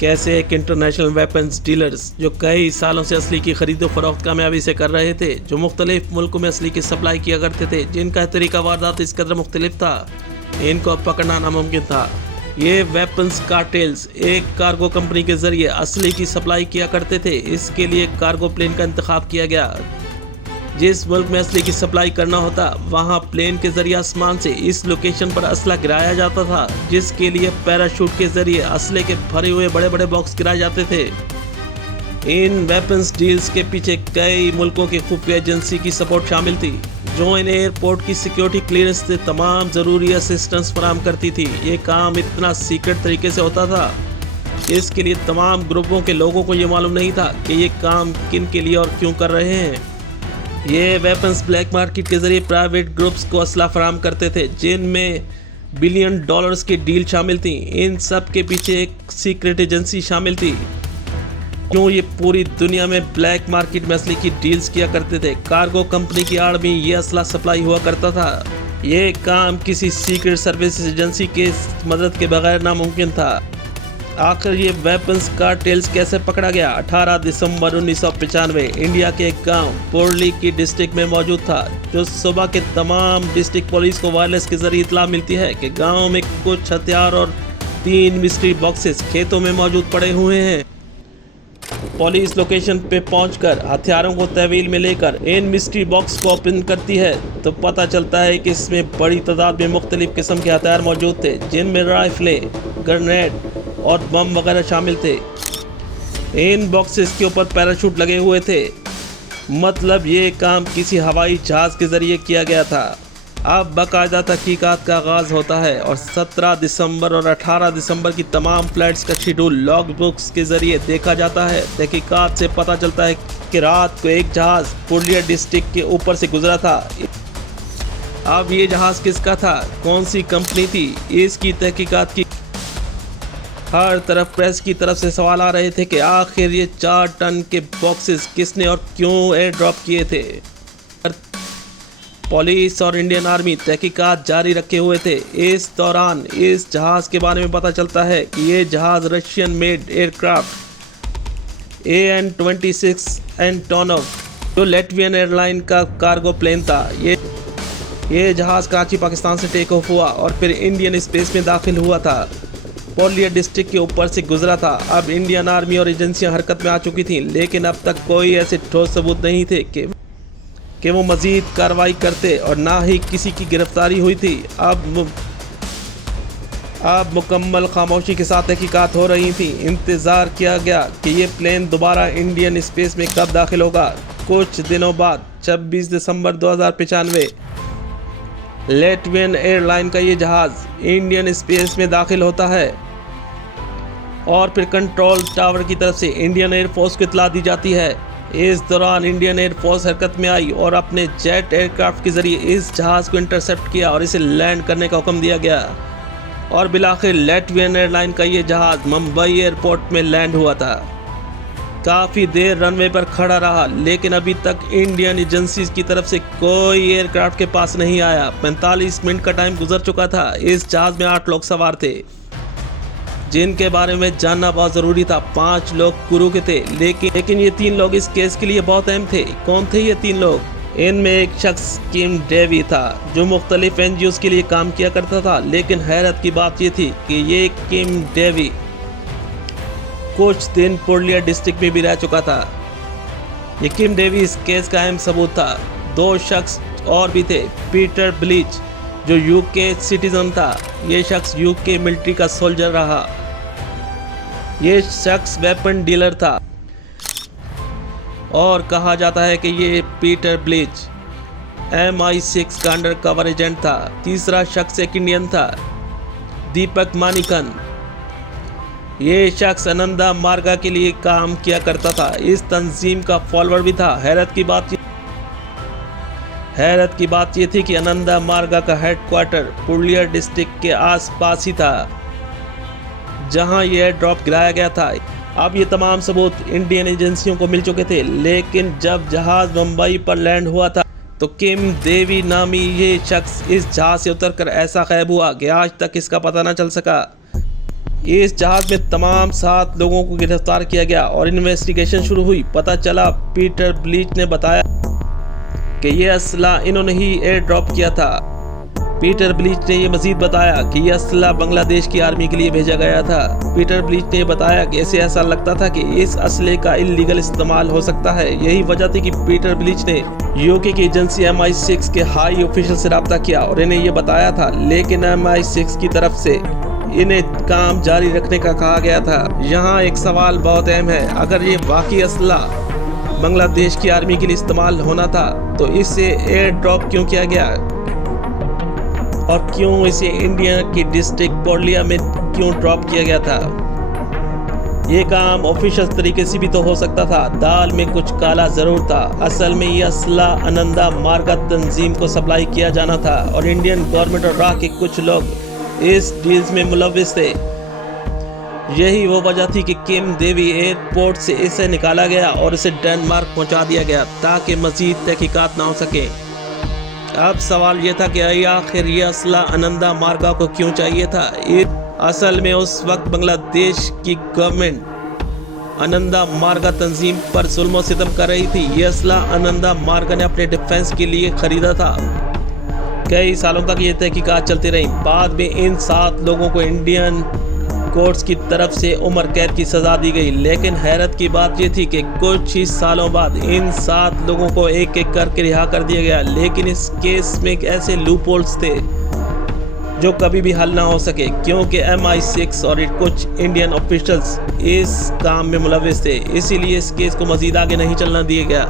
कैसे एक international weapons dealers जो कई सालों से असली की खरीदो फरोख्त कामयाबी से कर रहे थे, जो मुख्तलिफ मुल्कों में असली की सप्लाई किया करते थे, जिनका तरीका वारदात इस कदर मुख्तलिफ था, इनको अब पकड़ना नामुमकिन था। ये वेपन्स कार्टेल्स एक कार्गो कंपनी के जरिए असली की सप्लाई किया करते थे। इसके लिए कार्गो प्लेन का इंतखाब किया गया। जिस मुल्क में असली की सप्लाई करना होता, वहाँ प्लेन के जरिए आसमान से इस लोकेशन पर असला गिराया जाता था, जिसके लिए पैराशूट के जरिए असले के भरे हुए बड़े बड़े बॉक्स गिराए जाते थे। इन वेपन्स डील्स के पीछे कई मुल्कों की खुफिया एजेंसी की सपोर्ट शामिल थी, जो इन एयरपोर्ट की सिक्योरिटी क्लियरेंस से तमाम ज़रूरी असिस्टेंस फराहम करती थी। ये काम इतना सीक्रेट तरीके से होता था, इसके लिए तमाम ग्रुपों के लोगों को ये मालूम नहीं था कि ये काम किन के लिए और क्यों कर रहे हैं। ये वेपन्स ब्लैक मार्केट के जरिए प्राइवेट ग्रुप्स को असला फराहम करते थे, जिनमें बिलियन डॉलर्स की डील शामिल थी। इन सब के पीछे एक सीक्रेट एजेंसी शामिल थी, क्यों ये पूरी दुनिया में ब्लैक मार्केट में असली की डील्स किया करते थे। कार्गो कंपनी की आड़ में ये असला सप्लाई हुआ करता था। ये काम किसी सीक्रेट सर्विस एजेंसी के मदद के बगैर नामुमकिन था। आखिर ये वेपन्स कार्टेल्स कैसे पकड़ा गया? 18 दिसंबर 1995 इंडिया के एक गांव पोर्ली की डिस्ट्रिक्ट में मौजूद था। जो सुबह के तमाम डिस्ट्रिक्ट पुलिस को वायरलेस के जरिए इतला मिलती है कि गांव में कुछ हथियार और 3 मिस्ट्री बॉक्सेस खेतों में मौजूद पड़े हुए हैं। पुलिस लोकेशन पे पहुंचकर हथियारों को तहवील में लेकर इन मिस्ट्री बॉक्स को ओपन करती है, तो पता चलता है कि इसमें बड़ी तादाद में मुख्तलिफ किस्म के हथियार मौजूद थे, जिनमें राइफलें, ग्रेनेड और बम वगैरह शामिल थे। इन बॉक्सेस के ऊपर पैराशूट लगे हुए थे, मतलब ये काम किसी हवाई जहाज के जरिए किया गया था। अब बाकायदा तहकीकात का आगाज़ होता है और 17 दिसंबर और 18 दिसंबर की तमाम फ्लाइट्स का शेड्यूल लॉग बुक्स के जरिए देखा जाता है। तहकीकात से पता चलता है कि रात को एक जहाज़ पुर्लिया डिस्ट्रिक्ट के ऊपर से गुजरा था। अब ये जहाज़ किसका था, कौन सी कंपनी थी, इसकी तहकीकात की हर तरफ प्रेस की तरफ से सवाल आ रहे थे कि आखिर ये 4 टन के बॉक्सेस किसने और क्यों एयर ड्रॉप किए थे। पुलिस और इंडियन आर्मी तहकीकात जारी रखे हुए थे। इस दौरान इस जहाज़ के बारे में पता चलता है कि ये जहाज़ Russian made aircraft AN-26 Antonov, जो लैटवियन एयरलाइन का कार्गो प्लेन था। ये जहाज़ कराची पाकिस्तान से टेक ऑफ हुआ और फिर इंडियन स्पेस में दाखिल हुआ था। पोर्लिया डिस्ट्रिक्ट के ऊपर से गुजरा था। अब इंडियन आर्मी और एजेंसियां हरकत में आ चुकी थीं, लेकिन अब तक कोई ऐसे ठोस सबूत नहीं थे कि वो मज़ीद कार्रवाई करते, और ना ही किसी की गिरफ्तारी हुई थी। अब मुकम्मल खामोशी के साथ तहकीकात हो रही थी। इंतज़ार किया गया कि ये प्लेन दोबारा इंडियन स्पेस में कब दाखिल होगा। कुछ दिनों बाद 26 दिसंबर 2095 लैटवियन एयरलाइन का ये जहाज़ इंडियन स्पेस में दाखिल होता है और फिर कंट्रोल टावर की तरफ से इंडियन एयरफोर्स को इतला दी जाती है। इस दौरान इंडियन एयरफोर्स हरकत में आई और अपने जेट एयरक्राफ्ट के जरिए इस जहाज़ को इंटरसेप्ट किया और इसे लैंड करने का हुक्म दिया गया, और बिलाखिर लैटवियन एयरलाइन का ये जहाज़ मुंबई एयरपोर्ट में लैंड हुआ था। काफ़ी देर रनवे पर खड़ा रहा, लेकिन अभी तक इंडियन एजेंसीज की तरफ से कोई एयरक्राफ्ट के पास नहीं आया। 45 मिनट का टाइम गुजर चुका था। इस जहाज़ में 8 लोग सवार थे, जिनके बारे में जानना बहुत ज़रूरी था। 5 लोग क्रू के थे, लेकिन ये 3 लोग इस केस के लिए बहुत अहम थे। कौन थे ये 3 लोग? इनमें एक शख्स किम डेवी था, जो मुख्तलिफ NGOs के लिए काम किया करता था। लेकिन हैरत की बात ये थी कि ये किम डेवी कुछ दिन पुर्लिया डिस्ट्रिक्ट में भी रह चुका था। ये किम डेवी इस केस का अहम सबूत था। 2 शख्स और भी थे। पीटर ब्लीच, जो UK सिटीजन था, ये शख्स UK मिलिट्री का सोल्जर रहा। ये शख्स वेपन डीलर था और कहा जाता है कि ये पीटर ब्लीच MI6 का अंडर कवर एजेंट था। तीसरा शख्स एक इंडियन था, दीपक मानिकन। ये शख्स आनंदा मार्गा के लिए काम किया करता था। इस तंजीम का फॉलोअर भी था। हैरत की बात ये थी कि आनंदा मार्गा का हेडक्वार्टर पुर्लिया डिस्ट्रिक्ट के आसपास ही था, जहां यह ड्रॉप गिराया गया था। अब ये तमाम सबूत इंडियन एजेंसियों को मिल चुके थे, लेकिन जब जहाज़ मुंबई पर लैंड हुआ था, तो किम देवी नामी ये शख्स इस जहाज़ से उतरकर ऐसा गायब हुआ कि आज तक इसका पता न चल सका। इस जहाज में तमाम 7 लोगों को गिरफ्तार किया गया और इन्वेस्टिगेशन शुरू हुई। पता चला पीटर ब्लीच ने बताया कि यह असला इन्होंने ही एयर ड्रॉप किया था। पीटर ब्लीच ने यह मजीद बताया कि यह असला बांग्लादेश की आर्मी के लिए भेजा गया था। पीटर ब्लीच ने बताया कि ऐसा लगता था कि इस असले का इल्लीगल इस्तेमाल हो सकता है। यही वजह थी कि पीटर ब्लीच ने यूके की एजेंसी MI6 के हाई ऑफिशियल से रब्ता किया और इन्हें यह बताया था, लेकिन MI6 की तरफ से इन्हें काम जारी रखने का कहा गया था। यहाँ एक सवाल बहुत अहम है, अगर ये वाकई असला बांग्लादेश की आर्मी के लिए इस्तेमाल होना था तो इसे एयर ड्रॉप क्यों किया गया और क्यों इसे इंडिया की डिस्ट्रिक्ट पुरुलिया में क्यों ड्रॉप किया गया था? ये काम ऑफिशियल तरीके से भी तो हो सकता था। दाल में कुछ काला जरूर था। असल में ये असला आनंदा मार्गा तंजीम को सप्लाई किया जाना था और इंडियन गवर्नमेंट और राह के कुछ लोग इस डील्स में मुलविस थे। यही वो वजह थी कि किम देवी एयरपोर्ट से इसे निकाला गया और इसे डेनमार्क पहुंचा दिया गया ताकि मजीद तहकीकात ना हो सके। अब सवाल ये था कि आखिर ये असला आनंदा मार्गा को क्यों चाहिए था? असल में उस वक्त बांग्लादेश की गवर्नमेंट आनंदा मार्गा तंजीम पर जुल्म सितम कर रही थी। ये असला आनंदा मार्गा ने अपने डिफेंस के लिए खरीदा था। कई सालों तक ये तहकीकात चलती रही। बाद में इन 7 लोगों को इंडियन कोर्ट्स की तरफ से उम्र कैद की सजा दी गई, लेकिन हैरत की बात यह थी कि कुछ ही सालों बाद इन 7 लोगों को एक एक करके रिहा कर दिया गया। लेकिन इस केस में ऐसे लूपहोल्स थे जो कभी भी हल ना हो सके, क्योंकि MI6 और कुछ इंडियन ऑफिशियल्स इस काम में मुलविस थे। इसीलिए इस केस को मजीद आगे नहीं चलना दिया गया।